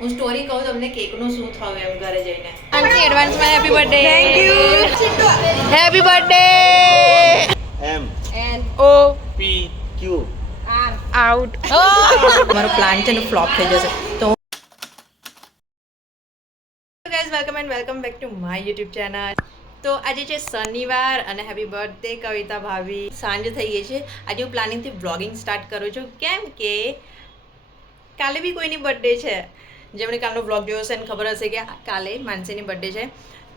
હું સ્ટોરી કહું તમને કેકનું શું થયું એમ ઘરે જઈને. આંટી એડવાન્સમાં happy birthday. Thank you. Happy birthday. M N O P Q R out. મારો પ્લાન છે ને ફ્લોપ થઈ જશે તો guys welcome back to my YouTube channel. તો આજે છે શનિવાર અને હેપી બર્થડે કવિતા ભાભી. સાંજ થઈ ગઈ છે. આજે હું પ્લાનિંગથી વ્લોગિંગ સ્ટાર્ટ કરું છું કેમ કે કાલે બી કોઈની બર્થડે છે. જેમણે કાલનો વ્લોગ જોયો હશે એને ખબર હશે કે કાલે માનસીની બર્થડે છે.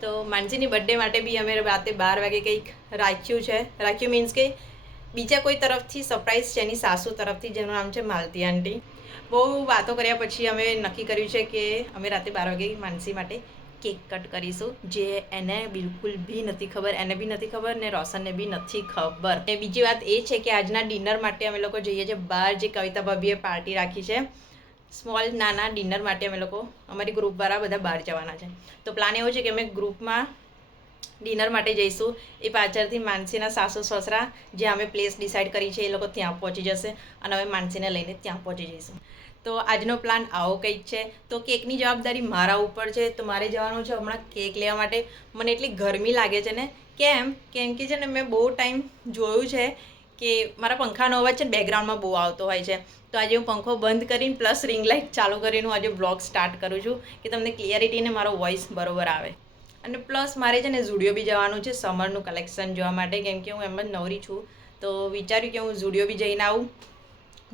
તો માનસીની બર્થડે માટે બી અમે રાતે 12 વાગે કંઈક રાખ્યું છે. રાખ્યું મીન્સ કે બીજા કોઈ તરફથી સરપ્રાઈઝ છે એની સાસુ તરફથી, જેનું નામ છે માલતી આંટી. બહુ વાતો કર્યા પછી અમે નક્કી કર્યું છે કે અમે રાતે 12 વાગે માનસી માટે કેક કટ કરીશું, જે એને બિલકુલ બી નથી ખબર, એને બી નથી ખબર ને રોશનને બી નથી ખબર. અને બીજી વાત એ છે કે આજના ડિનર માટે અમે લોકો જઈએ છીએ બહાર, જે કવિતા ભાભીએ પાર્ટી રાખી છે. સ્મોલ નાના ડિનર માટે અમે લોકો અમારી ગ્રુપવાળા બધા બહાર જવાના છે. તો પ્લાન એવો છે કે અમે ગ્રુપમાં ડિનર માટે જઈશું. એ પાછળથી માનસીના સાસુ સસરા જ્યાં અમે પ્લેસ ડિસાઈડ કરી છે એ લોકો ત્યાં પહોંચી જશે અને અમે માનસીને લઈને ત્યાં પહોંચી જઈશું. તો આજનો પ્લાન આવો કંઈક છે. તો કેકની જવાબદારી મારા ઉપર છે. તો મારે જવાનું છે હમણાં કેક લેવા માટે. મને એટલી ગરમી લાગે છે ને, કેમ કે છે ને મેં બહુ ટાઈમ જોયું છે કે મારા પંખાનો અવાજ છે ને બેકગ્રાઉન્ડમાં બહુ આવતો હોય છે. તો આજે હું પંખો બંધ કરીને પ્લસ રિંગ લાઇટ ચાલુ કરીને હું આજે બ્લોગ સ્ટાર્ટ કરું છું કે તમને ક્લિયરિટી ને મારો વોઇસ બરોબર આવે. અને પ્લસ મારે છે ને ઝુડિયો બી જવાનું છે સમરનું કલેક્શન જોવા માટે, કેમ કે હું એમ જ નવરી છું. તો વિચાર્યું કે હું ઝુડિયો બી જઈને આવું.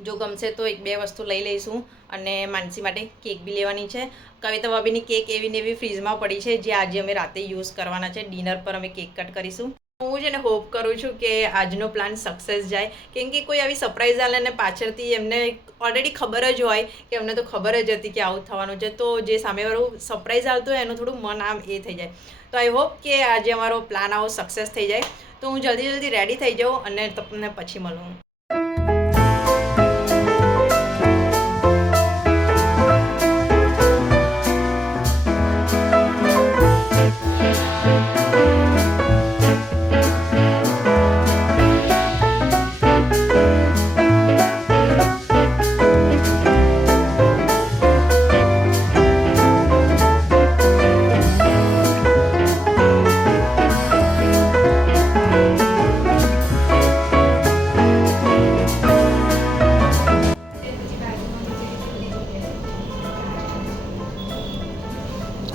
જો ગમશે તો 1-2 વસ્તુ લઈ લઈશું. અને માનસી માટે કેક બી લેવાની છે. કવિતા ભાભીની કેક એવી ને એવી ફ્રીઝમાં પડી છે જે આજે અમે રાતે યુઝ કરવાના છે. ડિનર પર અમે કેક કટ કરીશું. હું છે ને હોપ કરું છું કે આજનો પ્લાન સક્સેસ જાય, કેમ કે કોઈ આવી સરપ્રાઈઝ આલે ને પાછળથી એમને ઓલરેડી ખબર જ હોય કે અમને તો ખબર જ હતી કે આવું થવાનું છે, તો જે સામેવાળું સરપ્રાઈઝ આવતું હોય એનું થોડું મન આમ એ થઈ જાય. તો આઈ હોપ કે આજે અમારો પ્લાન આવો સક્સેસ થઈ જાય. તો હું જલ્દી રેડી થઈ જાઉં અને તમને પછી મળું.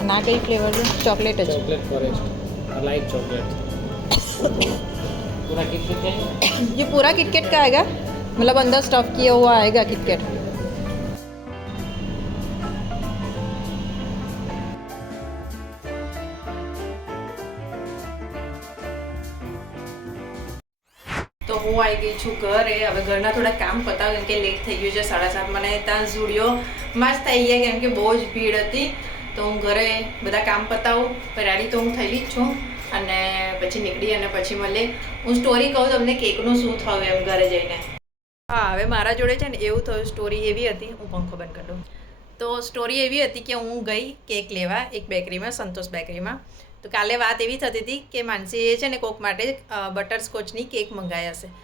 ना कई फ्लेवर है? चॉकलेट है। चॉकलेट फॉरेस्ट लाइट चॉकलेट पूरा किटकैट है। ये पूरा किटकैट का आएगा, मतलब अंदर स्टफ किया हुआ आएगा किटकैट. તો હું આવી ગઈ છું ઘરે. હવે ઘરના થોડા કામ પતાવ કેમ કે લેટ થઈ ગયું છે 7:30. મને ત્યાં ઝુડિયોમાં જ થઈ ગયા કેમ કે બહુ જ ભીડ હતી. તો હું ઘરે બધા કામ પતાવું. રેડી તો હું થયેલી જ છું અને પછી નીકળી અને પછી મળે. હું સ્ટોરી કહું તમને કેકનું શું થયું એમ ઘરે જઈને. હા, હવે મારા જોડે છે ને એવું થયું. સ્ટોરી એવી હતી, હું પંખો બંધ કરી દઉં. તો સ્ટોરી એવી હતી કે હું ગઈ કેક લેવા એક બેકરીમાં, સંતોષ બેકરીમાં. તો કાલે વાત એવી થતી હતી કે માનસીએ છે ને કોક માટે બટરસ્કોચની કેક મંગાવી હશે.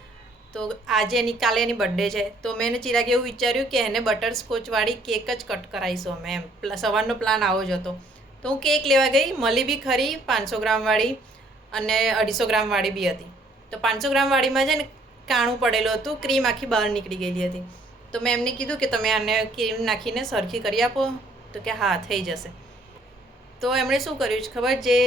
તો આજે કાલે એની બર્થડે છે. તો મેં એને ચિરાગે એવું વિચાર્યું કે એને બટરસ્કોચવાળી કેક જ કટ કરાવીશું અમે એમ. સવારનો પ્લાન આવો જ હતો. તો હું કેક લેવા ગઈ. મળી બી ખરી 500 ગ્રામવાળી અને 250 ગ્રામવાળી બી હતી. તો 500 ગ્રામવાળીમાં છે ને કાણું પડેલું હતું, ક્રીમ આખી બહાર નીકળી ગયેલી હતી. તો મેં એમને કીધું કે તમે આને ક્રીમ નાખીને સરખી કરી આપો. તો કે હા થઈ જશે. તો એમણે શું કર્યું છે ખબર, જે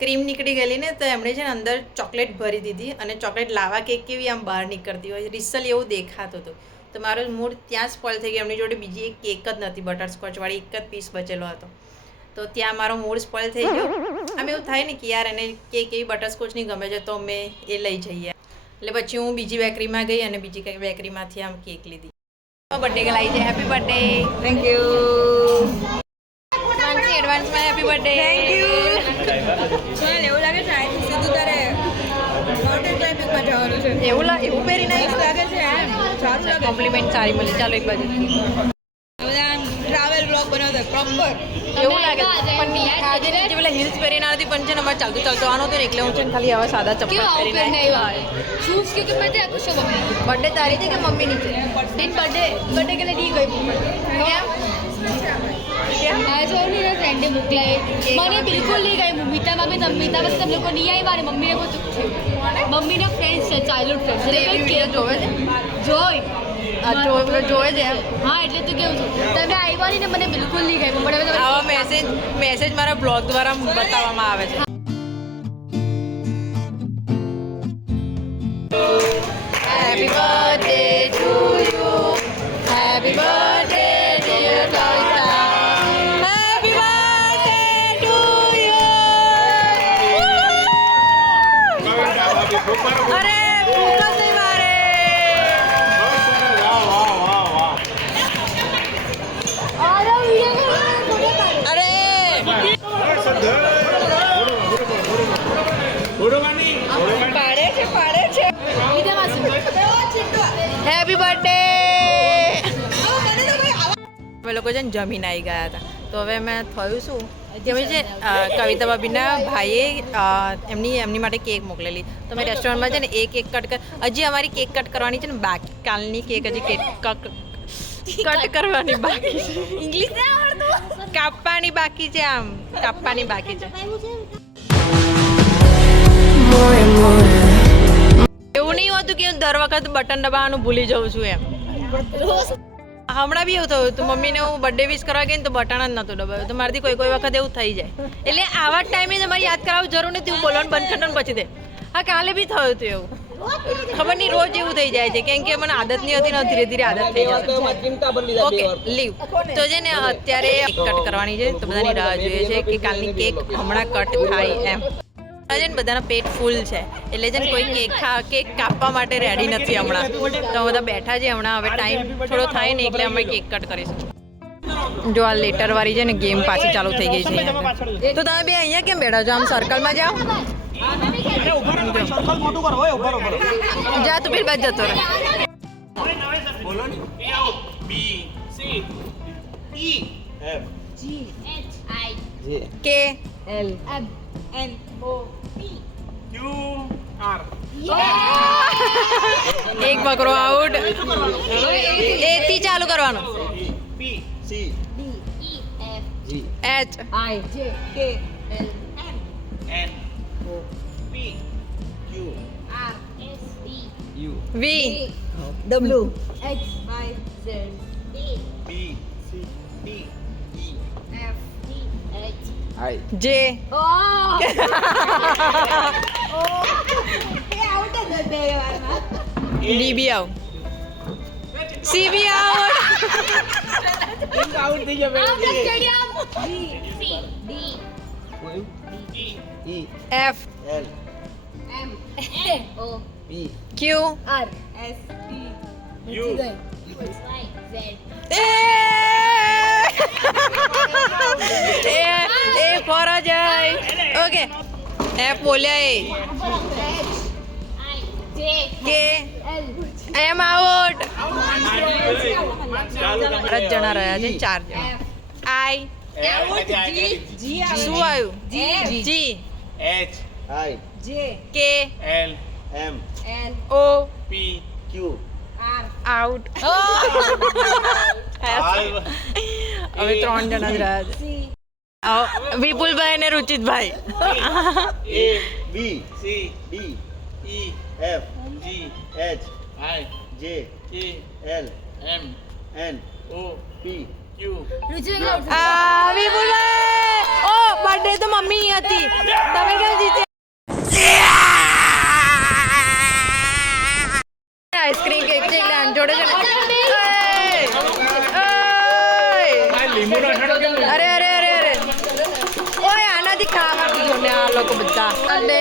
ક્રીમ નીકળી ગયેલી ને તો એમણે છે ને અંદર ચોકલેટ ભરી દીધી અને ચોકલેટ લાવા કેક કેવી આમ બહાર નીકળતી હોય રિસલ એવું દેખાતું હતું. તો મારો મૂડ ત્યાં સ્પોઇલ થઈ ગયો. એમની જોડે બીજી એક કેક જ નથી બટરસ્કોચવાળી, એક જ પીસ બચેલો હતો. તો ત્યાં મારો મૂડ સ્પોઇલ થઈ ગયો. આમ એવું થાય ને કે યાર એને કેક એવી બટરસ્કોચની ગમે છે તો અમે એ લઈ જઈએ. એટલે પછી હું બીજી બેકરીમાં ગઈ અને બીજી કંઈ બેકરીમાંથી આમ કેક લીધી. બર્થડે ગર્લ આવી છે. Happy birthday. Thank you. Mansi એડવાન્સમાં હેપી બર્થડે. Thank you. ચાલ એવું લાગે છે આઈ સીધું તારે મોટર ટ્રાફિકમાં જવાનું છે. એવું પહેરીને લાગે છે એમ. સારું લાગે. કોમ્પ્લિમેન્ટ સારી મળી. ચાલો એક બાજુ ટ્રાવેલ બ્લોગ બનાવતા પ્રોપર એવું લાગે. પણ આજે ને જે પેલા હિલ્સ પહેરીને આવી પણ છે ને અમારે ચાલતું આવવાનું હતું ને એટલે હું છે ને ખાલી આવા સાદા ચપ્પલ પહેરીને शूज क्योंकि मैं तेरे को सब બર્થડે તારી છે કે મમ્મીની છે? दिन बर्थडे बर्थडे के लिए दी गई કેમ? ફ્રેન્ડે મોકલાય મને બિલકુલ નહીં ગઈ મીતા મામી તમે લોકો નહીં આવ્યા અને મમ્મીને બહુ દુઃખ થયું મમ્મીના ફ્રેન્ડ્સ છે ચાઇલ્ડહુડ ફ્રેન્ડ્સ જોવે છે એમ. હા એટલે તો કેવું છું તમે આવ્યા નહીં ને મને બિલકુલ નહીં ગઈ પણ હવે આવા મેસેજ મારા બ્લોગ દ્વારા બતાવવામાં આવે છે. Happy birthday to you. Happy birthday dear Kavita. Happy birthday to you. અરે ફોકસ નહીં મારે. અરે પાડે છે. Happy birthday. અમે લોકો છે ને જમીન આવી ગયા હતા તો હવે મેં થયું શું કે અમે છે કવિતા ભાભીના ભાઈએ એમની માટે કેક મોકલેલી તો મેં રેસ્ટોરન્ટમાં છે ને એક કટ હજી અમારી કેક કટ કરવાની છે ને બાકી કાલની કેક હજી કટ કરવાની બાકી છે. ઇંગ્લિશ ના આવડતું. કાપવાની બાકી છે કાપવાની બાકી છે. એવું નહીં હોતું કે હું દર વખત બટન દબાવવાનું ભૂલી જાઉં છું એમ. હમણાં બી એવું થયું હતું મમ્મીને હું બર્થડે વિશ કરવા ગઈ ને તો બટન જ નહોતું દબાવ્યું તો મારાથી કોઈ વખત એવું થઈ જાય એટલે આવા ટાઈમે તમારે યાદ કરાવવું જરૂર નથી. હું બોલવાનું બંધ કરીને પછી દે. હા કાલે બી થયું હતું એવું. ખબર નહીં રોજ એવું થઈ જાય છે કેમ કે મને આદત નહીં હતી ને ધીરે ધીરે આદત થઈ જશે. ઓકે લીવ તો છે ને અત્યારે કટ કરવાની છે તો બધાની રાહ જોઈએ છે કે કાલની કેક હમણાં કટ થાય એમ. છે ને બધાના પેટ ફૂલ છે એટલે છે ને કોઈ કેક કાપવા માટે રેડી નથી હમણાં તો બધા બેઠા છે હમણાં હવે ટાઈમ થોડો થાય ને એટલે અમે કેક કટ કરીશું. જો આ લેટર વાળી છે ને ગેમ પાછી ચાલુ થઈ ગઈ છે તો તમે બે અહીંયા કેમ બેઠા છો આમ સર્કલમાં જાઓ. જા તું પેલી બાજુ જતો રહે. કે એક બકરો આઉટ. એથી ચાલુ કરવાનું. H V W J D B out. C B out. F Q A four જાય. ઓકે એફ બોલ્યા કે એમ આઉટ. 4 જણા રહ્યા છે 4 જણા. આઈ શું આવ્યું જી H I કે L M ઓ P Q આઉટ. હવે 3 જણા જ રહ્યા છે. વિપુલભાઈ અને રુચિતભાઈ. A B C D E F G H I J K L M N O P Q Vipulbhai. O birthday તો મમ્મી હતી તમે કેમ જીત્યા. આઈસ્ક્રીમ કેક છે એટલે જોડે છે. અરે અરે અરે અરે ઓય આનાથી ખાવાનું જો ને આ લોકો બધા. અને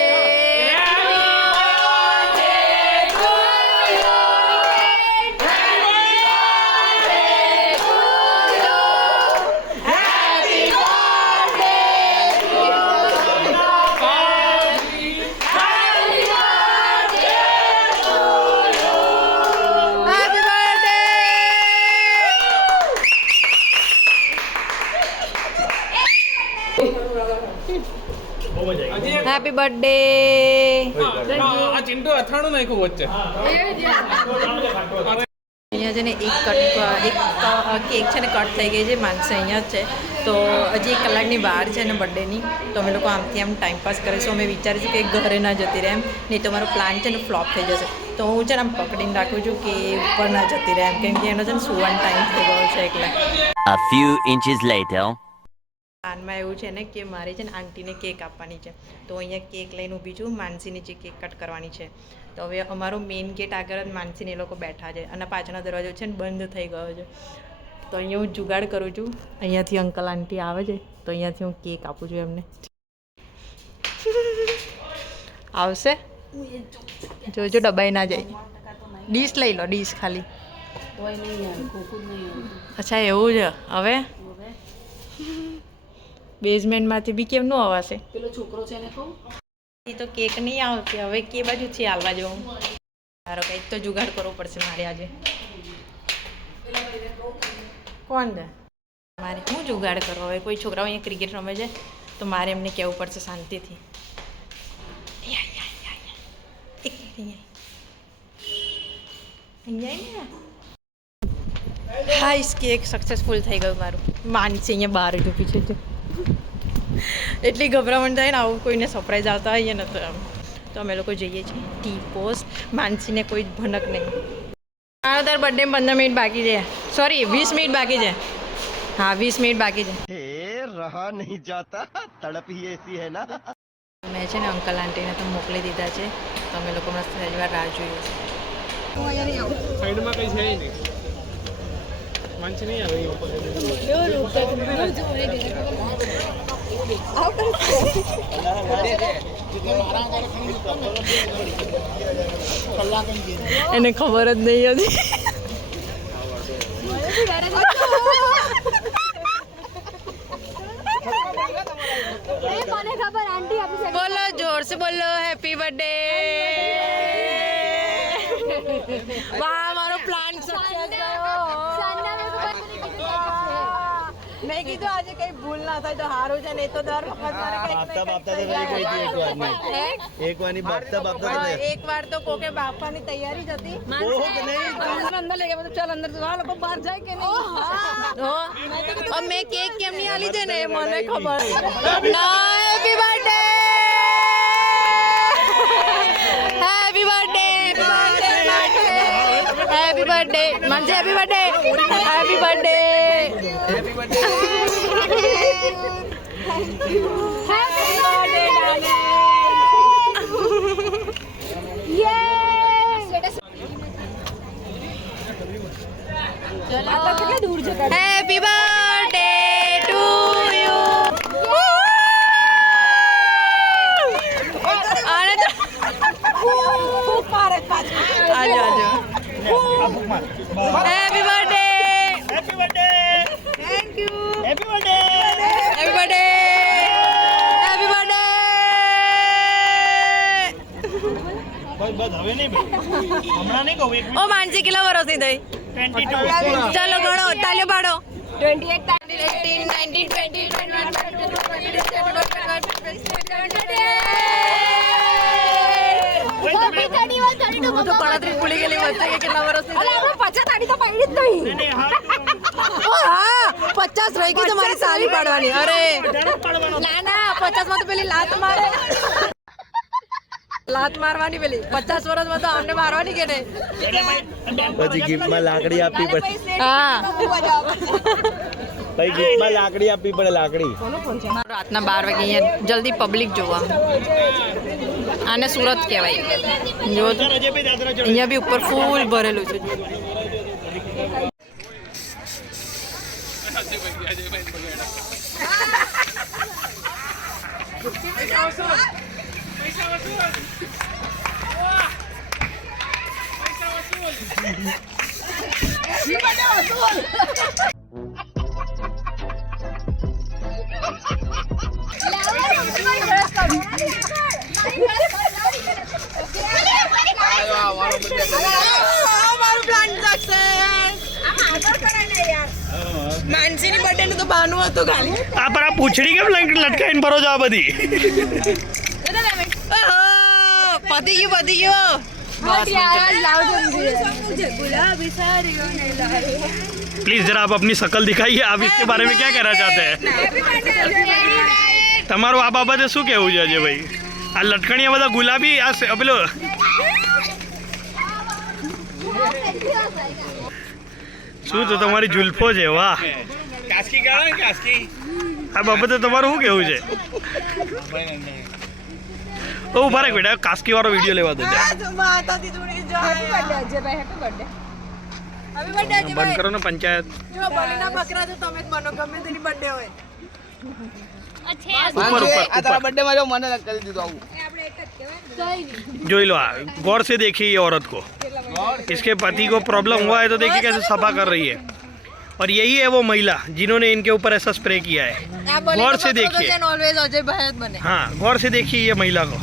હેપી બર્થડે. આ ચિંટુ અથાણું નાખ્યું વચ્ચે અહીંયા અહીંયા છે ને એક કેક છે ને કટ થઈ ગઈ છે. માનસી અહીંયા જ છે, તો હજી 1 કલાકની વાર છે ને બર્થડેની. તો અમે લોકો આમથી આમ ટાઈમપાસ કરીશું. અમે વિચારીશું કે ઘરે ના જતી રહે એમ, નહીં તો મારો પ્લાન છે ને ફ્લોપ થઈ જશે. તો હું છે ને આમ પકડીને રાખું છું કે ઉપર ના જતી રહે એમ, કેમ કે એનો છે ને સુવાનો ટાઈમ થઈ ગયો છે એટલે. A few inches later. પ્લાનમાં એવું છે ને કે મારે છે ને આંટીને કેક આપવાની છે. તો અહીંયા કેક લઈને ઊભી છું. માનસીની જે કેક કટ કરવાની છે. તો હવે અમારો મેઇન ગેટ આગળ જ માનસીને એ લોકો બેઠા છે અને પાછળનો દરવાજો છે ને બંધ થઈ ગયો છે. તો અહીંયા હું જુગાડ કરું છું. અહીંયાથી અંકલ આંટી આવે છે, તો અહીંયાથી હું કેક આપું છું એમને. આવશે, જોજો દબાઈ ના જાય. ડીશ લઈ લો, ડીશ ખાલી. અચ્છા એવું છે. હવે બેઝમેન્ટમાંથી બી કેમનું અવાશે? પેલો છોકરો છે ને કહું એ તો કેક નહીં આવતી. હવે કે બાજુથી હાલવા જવું? મારો કંઈક તો જુગાડ કરવો પડશે મારે આજે. કોણ છે? મારે હું જુગાડ કરો? હવે કોઈ છોકરાઓ અહીંયા ક્રિકેટ રમે છે, તો મારે એમને કહેવું પડશે શાંતિથી. હા, ઇસ કેક સક્સેસફુલ થઈ ગયું મારું. માનસી અહીંયા બહાર જ ઊભી છે. એટલી ગભરામણ થાય ને આવું કોઈને સરપ્રાઈઝ આવતા હોય ને. તો એમ તો અમે લોકો જઈએ છીએ ટી પોસ્ટ. માનસીને કોઈ ભનક નહીં. મારો તાર બર્થડે 15 મિનિટ બાકી છે. સોરી 20 મિનિટ બાકી છે. હા 20 મિનિટ બાકી છે. रहा नहीं जाता तड़प ही ऐसी है ना. મેં છે ને અંકલ આંટીને તો મોકલી દીધા છે. તો અમે લોકો મસ્ત સહેજવાર રાહ જોઈએ છે. સાઈડમાં કઈ છે નહીં, માનસી નહીં આવે ઉપર. એને ખબર જ નહીં હતી. મને ખબર આંટી આપી બોલો જોર से બોલો હેપી બર્થડે. વાહ, મારો પ્લાન સક્સેસ થયો. મેં કીધું આજે કઈ ભૂલ ના થાય તો સારું છે ને. તો દર વખત મારે બાપતા બાપતા તો રહી ગઈ હતી એક વારની બાપતા બાપતા તો એક વાર તો કોકે બાપાની તૈયારી જ હતી. અંદર લઈ ગયા ચાલ અંદર આ લોકો બહાર જાય કે નહીં. મેં કેક કેમ નહીં આલી છે ને એ મને ખબર. Happy birthday, happy birthday, happy birthday Mansi, happy birthday, happy birthday, happy birthday, કેટલા દૂર જતા હેપી બર્થડે ટુ યુ. આને તો આજો આજો. Happy birthday, happy birthday, thank you, happy birthday, happy birthday, happy birthday. બસ બસ હવે નહીં હમણાં નહીં કહું. ઓ માનસી કેટલા વર્ષની થઈ? 22. ચાલો ગણો, તાલીઓ પાડો. 28 18, 19, 20, 21, 22, 23. હું તો 35 ભૂલી ગયેલી વચ્ચે કે કેટલા વર્ષની થઈ. 50 તાળી તો પાડી જ નહીં. ઓ હા, 50 રહી ગઈ તો મારી તાલી પાડવાની. અરે ના ના, 50 માં તો પેલી લાત મારે, લાત મારવાની પેલી. 50 વર્ષમાં તો અમને મારવાની કે નહીં. પછી ગિફ્ટમાં લાકડી આપવી પડે. હા, પછી ગિફ્ટમાં લાકડી આપવી પડે, લાકડી. રાતના 12 વાગે અહીંયા જલ્દી પબ્લિક જોવા. આને સુરત કહેવાય. જો અહીંયા બી ઉપર ફૂલ ભરેલું છે. માનસીની બર્થડે નું તો બહાનું હતું ખાલી. આ પર આ પૂંછડી કેમ લટકાઈને ભરો છો આ બધી? પતી ગયું, પતી ગયું. प्लीज जरा आप अपनी शकल दिखाइए, आप इसके बारे में क्या कहना चाहते हैं? તમારું આ બાબતે શું કહેવું છે અજયભાઈ? આ લટકણીયા બધા ગુલાબી આ પેલો શું તો તમારી જુલ્ફો છે, વાહ. કાસ્કી ગાળો ને કાસ્કી. આ બાબતે તમારું શું કહેવું છે? ઓ ઉભા રાખ બેટા, કાસ્કી વાળો વિડીયો લેવા દો. બંધ કરો ને પંચાયત. ઉપર જોઈ લો, गौर से देखिए ये औरत को, इसके पति को प्रॉब्लम हुआ है तो देखिए कैसे सफा कर रही है, और यही है वो महिला जिन्होंने इनके ऊपर ऐसा स्प्रे किया है. गौर से देखिए, हाँ गौर से देखिए ये महिला को.